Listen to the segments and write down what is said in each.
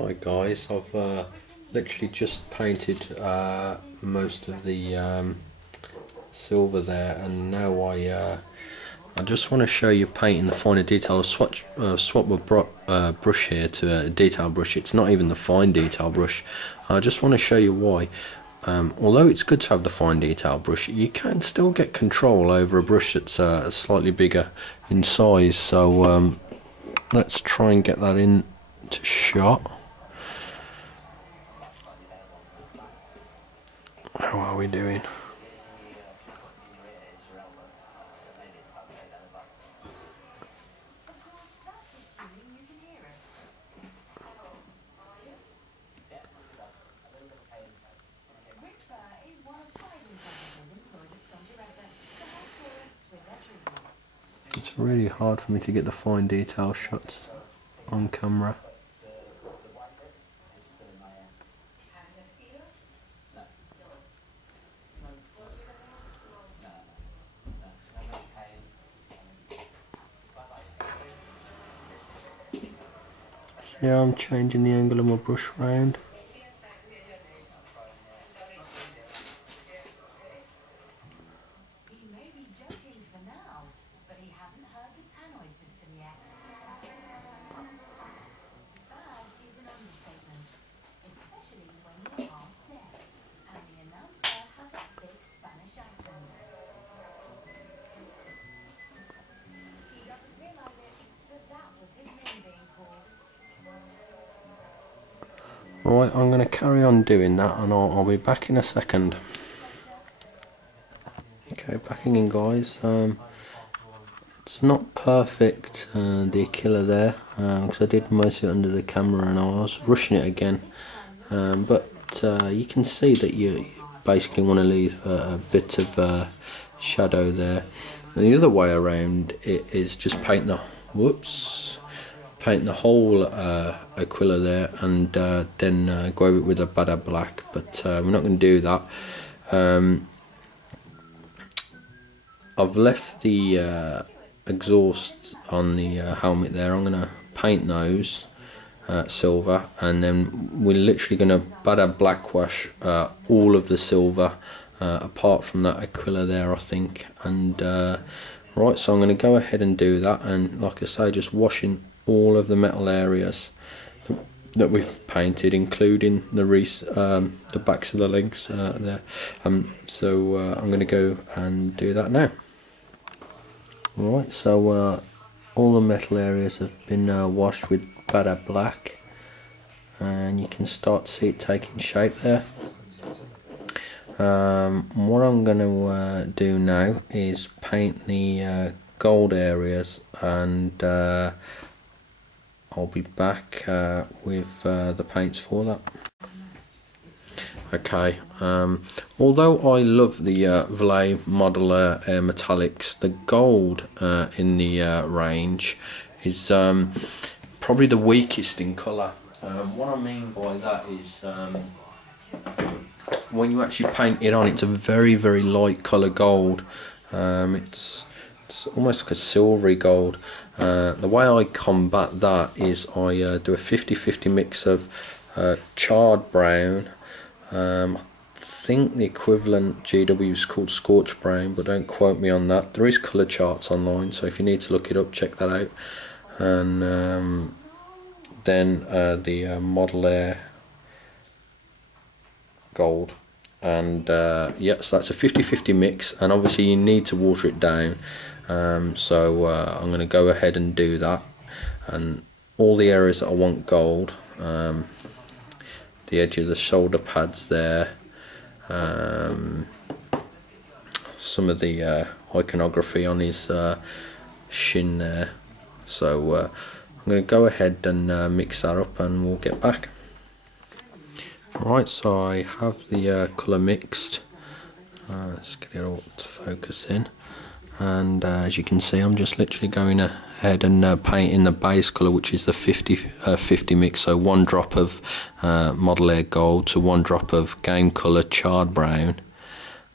Hi guys, I've literally just painted most of the silver there, and now I just want to show you painting the finer detail. I'll swap my brush here to a detail brush. It's not even the fine detail brush. I just want to show you why. Although it's good to have the fine detail brush, you can still get control over a brush that's slightly bigger in size. So let's try and get that into shot. How are we doing? It's really hard for me to get the fine detail shots on camera. See how I'm changing the angle of my brush round? Right, I'm going to carry on doing that, and I'll be back in a second. Okay, backing in guys. It's not perfect, the Aquila there, because I did most of it under the camera and I was rushing it again. But you can see that you basically want to leave a bit of shadow there. And the other way around it is just paint the whole Aquila there, and then go over it with a Bada black, but we're not going to do that. I've left the exhaust on the helmet there. I'm going to paint those silver, and then we're literally going to Bada black wash all of the silver apart from that Aquila there, I think. And right, so I'm going to go ahead and do that, and like I say, just washing all of the metal areas that we've painted, including the backs of the legs there. So I'm going to go and do that now. Alright, so all the metal areas have been washed with Bada black, and you can start to see it taking shape there. What I'm going to do now is paint the gold areas, and I'll be back with the paints for that. Okay, although I love the Vallejo Model Air Metallics, the gold in the range is probably the weakest in colour. What I mean by that is when you actually paint it on, it's a very, very light colour gold. It's almost like a silvery gold. The way I combat that is I do a 50-50 mix of charred brown. I think the equivalent GW is called scorched brown, but don't quote me on that. There is colour charts online, so if you need to look it up, check that out. And then the Model Air gold, and yeah, so that's a 50-50 mix, and obviously you need to water it down. So I'm going to go ahead and do that, and all the areas that I want gold, the edge of the shoulder pads there, some of the iconography on his shin there. So I'm going to go ahead and mix that up, and we'll get back. Right, so I have the colour mixed. Let's get it all to focus in. And as you can see, I'm just literally going ahead and painting the base colour, which is the 50-50 mix, so 1 drop of Model Air gold to 1 drop of game colour charred brown,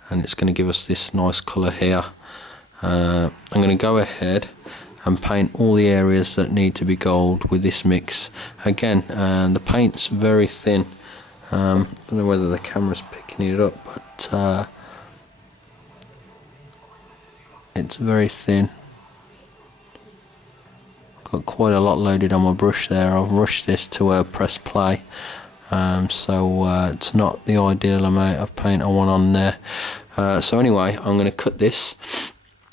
and it's going to give us this nice colour here. I'm going to go ahead and paint all the areas that need to be gold with this mix. Again, the paint's very thin. I don't know whether the camera's picking it up, but it's very thin. Got quite a lot loaded on my brush there. I've rushed this to press play, so it's not the ideal amount of paint I want on there. So anyway, I'm going to cut this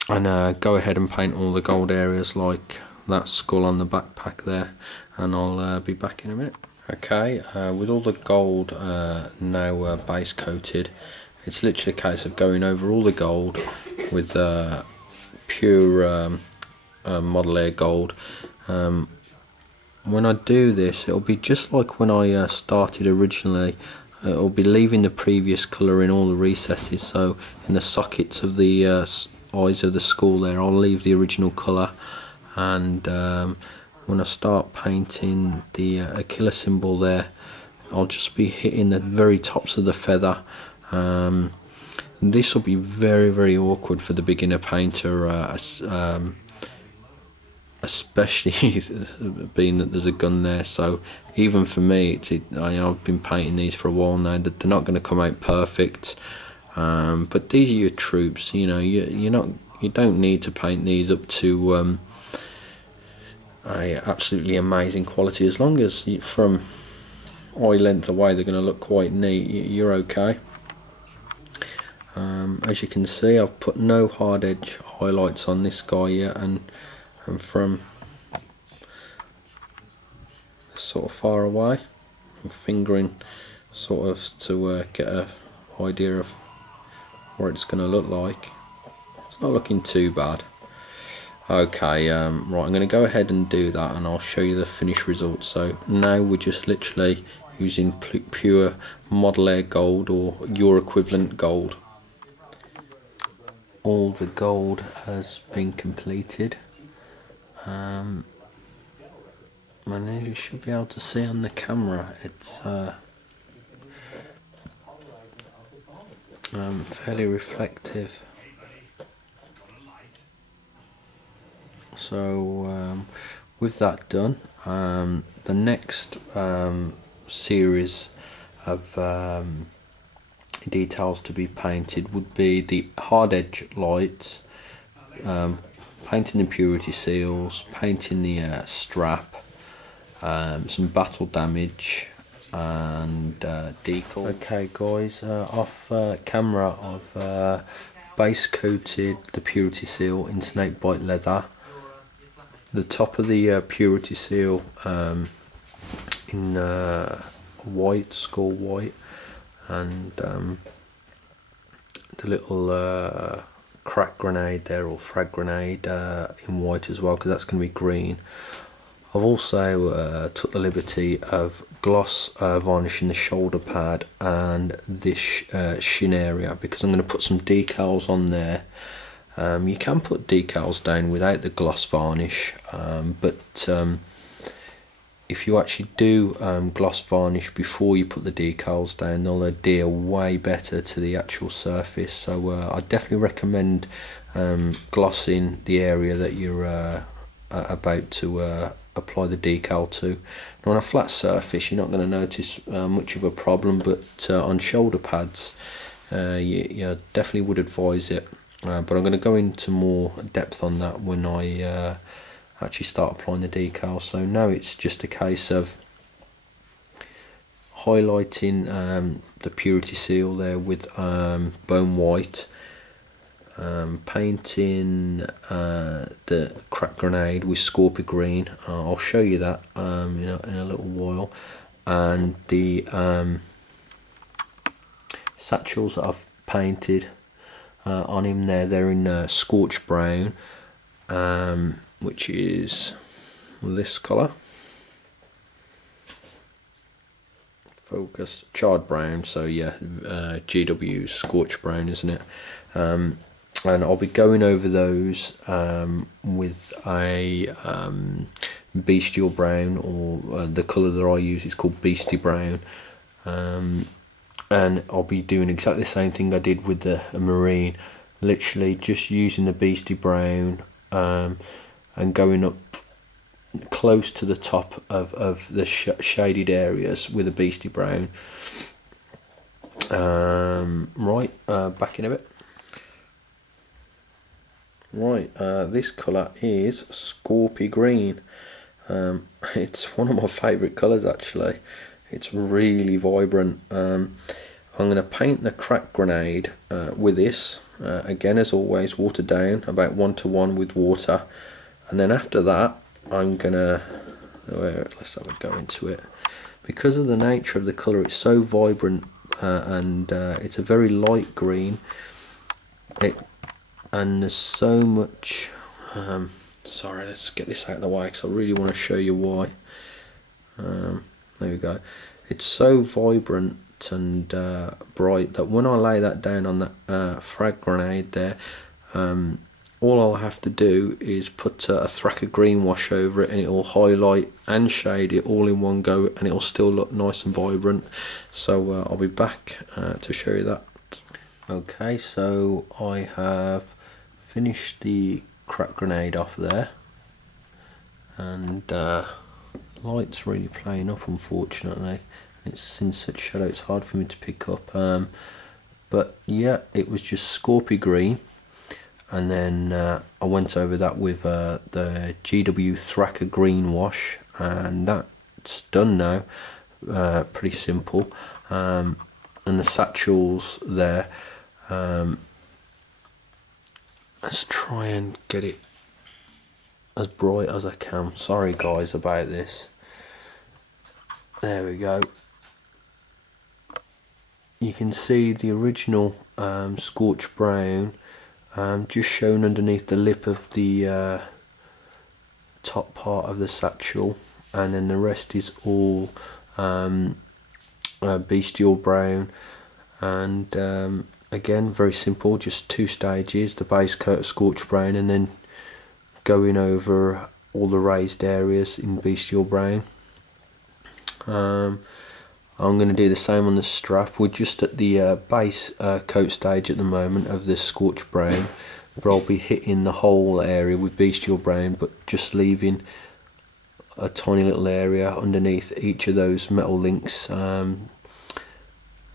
and go ahead and paint all the gold areas like that skull on the backpack there, and I'll be back in a minute. Okay, with all the gold now base coated, it's literally a case of going over all the gold with pure model air gold. When I do this, it'll be just like when I started originally. It'll be leaving the previous colour in all the recesses, so in the sockets of the eyes of the skull there, I'll leave the original colour, and when I start painting the Achilles symbol there, I'll just be hitting the very tops of the feather. This will be very, very awkward for the beginner painter, especially being that there's a gun there. So even for me, I've been painting these for a while now, that they're not going to come out perfect. But these are your troops. You know, you don't need to paint these up to a absolutely amazing quality. As long as from eye length away they're going to look quite neat, you're okay. As you can see, I've put no hard edge highlights on this guy yet, and from sort of far away, I'm fingering sort of to get an idea of what it's going to look like. It's not looking too bad. Okay, right, I'm going to go ahead and do that, and I'll show you the finished result. So now we're just literally using pure model air gold, or your equivalent gold. All the gold has been completed, and as you should be able to see on the camera, it's fairly reflective. So with that done, the next series of details to be painted would be the hard edge lights, painting the purity seals, painting the strap, some battle damage, and decal. Okay guys, off camera I've base coated the purity seal in snake bite leather, the top of the purity seal in white, skull white, and the little crack grenade there, or frag grenade, in white as well, because that's going to be green. I've also took the liberty of gloss varnishing the shoulder pad and this shin area, because I'm going to put some decals on there. You can put decals down without the gloss varnish, but if you actually do gloss varnish before you put the decals down, they'll adhere way better to the actual surface. So I definitely recommend glossing the area that you're about to apply the decal to. Now, on a flat surface you're not going to notice much of a problem, but on shoulder pads you definitely would advise it. But I'm going to go into more depth on that when I actually start applying the decals. So now it's just a case of highlighting the purity seal there with bone white, painting the crack grenade with scorpion green. I'll show you that in a little while, and the satchels that I've painted on him there, they're in scorched brown, which is this colour. Focus, charred brown. So yeah, GW scorched brown, isn't it? And I'll be going over those with a bestial brown, or the colour that I use is called beastie brown. And I'll be doing exactly the same thing I did with the marine, literally just using the beastie brown, and going up close to the top of the shaded areas with a beastie brown. Back in a bit. Right, this colour is Scorpy Green. It's one of my favourite colours actually. It's really vibrant. I'm going to paint the crack grenade with this. Again, as always, watered down, about 1:1 with water. And then after that, I'm going to... let's have a go into it. Because of the nature of the colour, it's so vibrant and it's a very light green. And there's so much... sorry, let's get this out of the way because I really want to show you why. There we go. It's so vibrant and bright that when I lay that down on that frag grenade there, all I'll have to do is put a Thacker green wash over it and it will highlight and shade it all in one go, and it'll still look nice and vibrant. So I'll be back to show you that. Okay, so I have finished the crack grenade off there, and light's really playing up, unfortunately. It's in such shadow it's hard for me to pick up, but yeah, it was just Scorpy Green, and then I went over that with the GW Thacker green wash, and that's done now. Pretty simple. And the satchels there, let's try and get it as bright as I can. Sorry guys about this. There we go. You can see the original scorch brown just shown underneath the lip of the top part of the satchel, and then the rest is all bestial brown. And again, very simple, just 2 stages, the base coat of scorch brown and then going over all the raised areas in bestial brown. I'm going to do the same on the strap. We're just at the base coat stage at the moment of this scorch brown, but I'll be hitting the whole area with bestial brown, but just leaving a tiny little area underneath each of those metal links,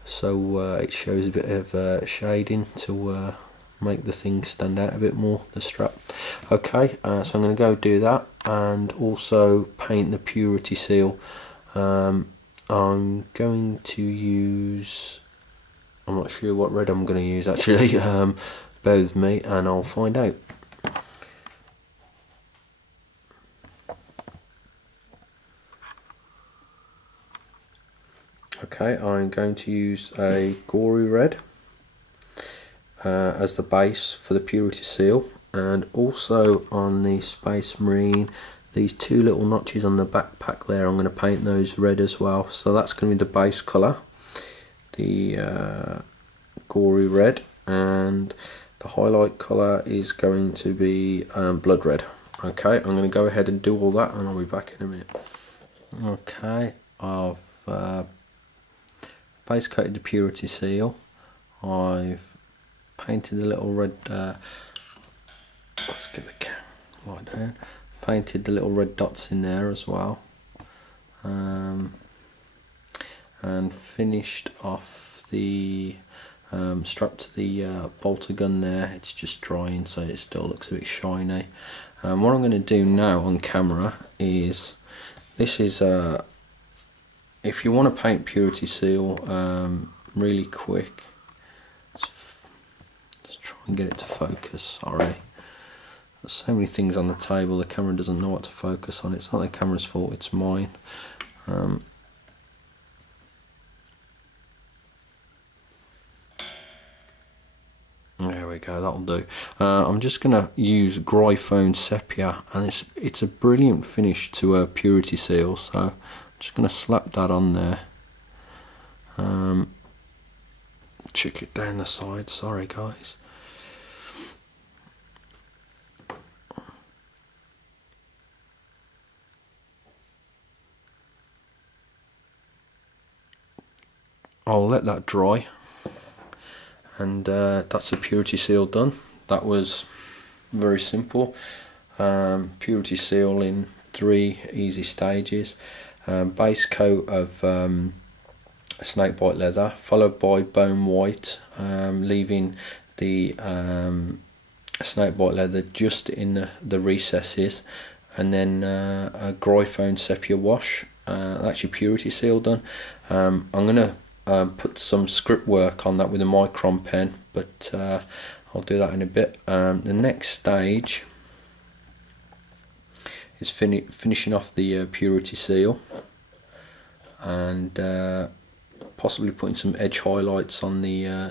so it shows a bit of shading to make the thing stand out a bit more, the strap. Okay, so I'm going to go do that, and also paint the purity seal. I'm going to use, I'm not sure what red I'm going to use actually, bear with me and I'll find out. Okay, I'm going to use a gory red as the base for the purity seal, and also on the Space Marine, these 2 little notches on the backpack there, I'm going to paint those red as well. So that's going to be the base colour, the gory red, and the highlight colour is going to be blood red. Okay, I'm going to go ahead and do all that and I'll be back in a minute. Okay, I've base coated the purity seal. I've painted the little red, let's get the light down. Painted the little red dots in there as well, and finished off the strap to the bolter gun there. It's just drying, so it still looks a bit shiny. What I'm going to do now on camera is, this is if you want to paint purity seal really quick, let's try and get it to focus. Sorry. There's so many things on the table, the camera doesn't know what to focus on. It's not the camera's fault, it's mine. There we go, that'll do. I'm just going to use Gryphone Sepia, and it's a brilliant finish to a purity seal, so I'm just going to slap that on there. Check it down the side, sorry guys. I'll let that dry, and that's the purity seal done. That was very simple. purity seal in 3 easy stages. Base coat of snakebite leather, followed by bone white, leaving the snakebite leather just in the recesses, and then a Gryphone sepia wash. That's your purity seal done. I'm going to put some script work on that with a micron pen, but I'll do that in a bit. The next stage is finishing off the purity seal, and possibly putting some edge highlights on the